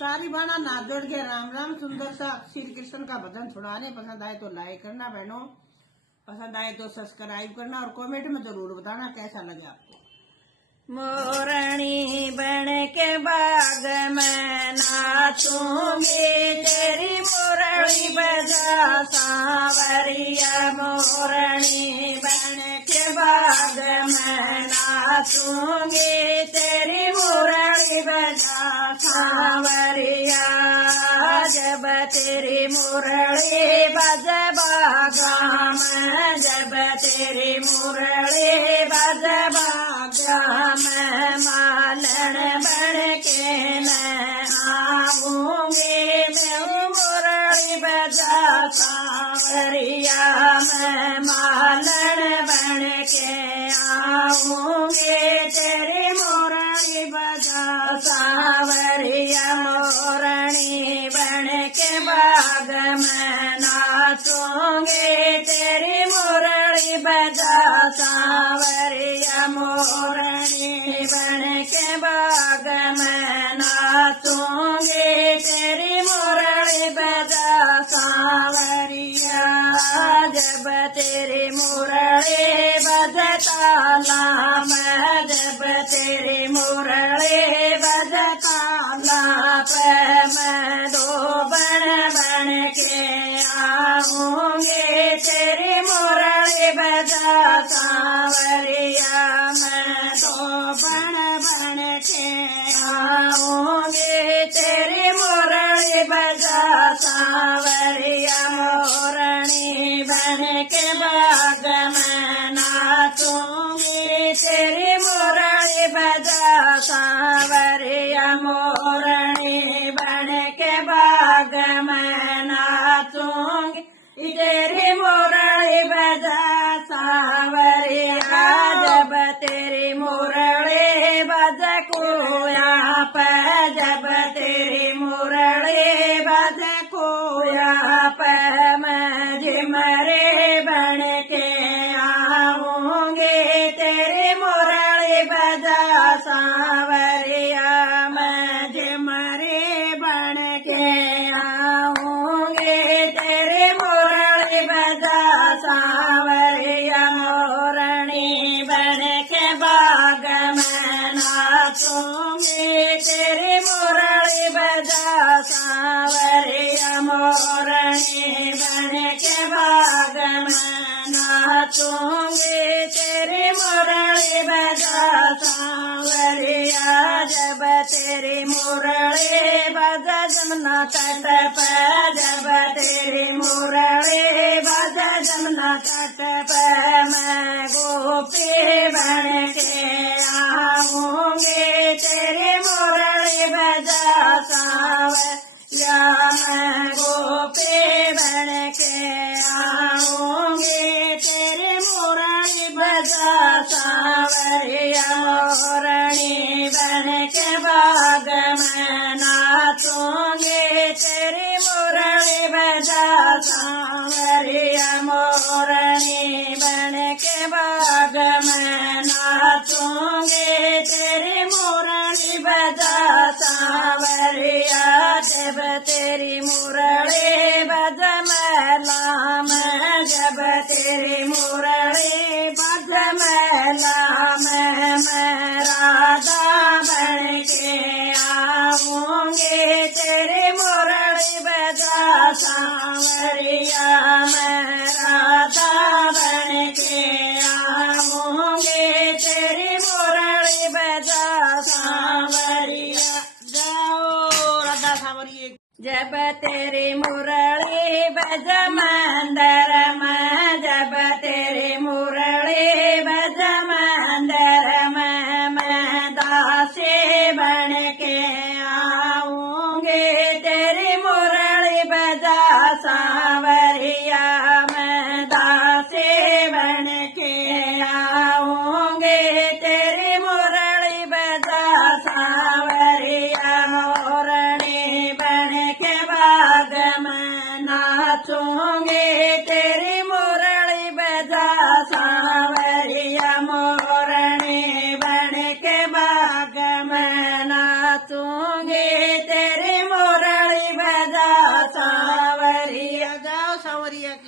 सारी बाणा नाथ जोड़ के राम राम सुंदरता श्री कृष्ण का भजन सुनाने। पसंद आए तो लाइक करना बहनों, पसंद आए तो सब्सक्राइब करना और कमेंट में जरूर बताना कैसा लगे आपको। मोरनी बन के बाग में नाचूंगी, तेरी मुरली बजा सांवरिया। मोरनी बन के बाग में नाचूंगी, तेरी मुरली बजा सांवरिया। जब तेरी मुरली बज बागा में, जब तेरी मुरली बज बागा मैं मालन बन के मैं आऊंगी। मैं मुरली बजा सांवरिया, मैं मालन बन के आऊंगी, तेरी मुरली बजा सांवरिया। मोरनी बन के बाग में नाचूंगी, तेरी मुरली बजा सांवरिया। मोरनी बन के बाग में नाचूंगी, तेरी मुरली बजा सांवरिया। जब तेरी मुरली बजता नाम, जब तेरी मुरली बजता नाप, मैं दो बन बन के आऊंगी, तेरी मुरली बजा सांवरिया। मैं दो बन बन के आऊंगी, तेरी मुरली बजा सांवरिया। मोरनी बन के बाग में नाचूंगी, तेरी मुरली बजा सांवरिया। मोरनी बन के बाग में नाचूंगी, तेरी मुरली बजा सांवरिया। जब तेरी मुरली बज कोया पे, जब तेरी मुरली बज कोया पे, मैं झिमरे बन के आऊंगी, तेरी मुरली बजा सांवरिया। मैं झिमरे बन के आऊंगी, तेरी मुरली बजा सांवरिया। मोरनी बन के बाग में नाचूंगी, तेरी मुरली बजा सांवरिया। मोरनी बन के बाग में नाचूंगी, तेरी मुरली बजा सांवरिया। जब तेरी मुरली बजा जमुना तट पे, जब तेरी मुरली बजा जमुना तट पे, मैं गोपी बन के आऊंगी, तेरी मुरली बजा सांवरिया। मैं गोपी बन के आऊंगी, तेरी मुरली बजा सांवरिया। मोरनी बन के बाग में नाचूंगी, तेरी मुरली बजा सांवरिया। मोरनी बन के बाग में नाचूंगी, तेरी मुरली बजा सांवरिया। जब तेरी मुरली बज मैला में, जब तेरी मुरली बज मैला में, मैं राधा बन के आऊंगी, तेरी मुरली बजा सांवरिया। मैं राधा बन के आऊंगी, तेरी मुरली बजा सांवरिया। जाओ राधा सांवरिया। जब तेरी मुरली बज मंदर में, जब तेरी मुरली बज मंदर में, मैं दासी बन के आऊंगी, तेरी मुरली बजा सांवरिया। मैं दासी बन के आऊंगी, तेरी मुरली बजा सांवरिया। मोरनी बन के बाग में नाचूंगी, तेरी मुरली बजा सांवरिया। मोरनी बन के बाग में नाचूंगी। मोरिया की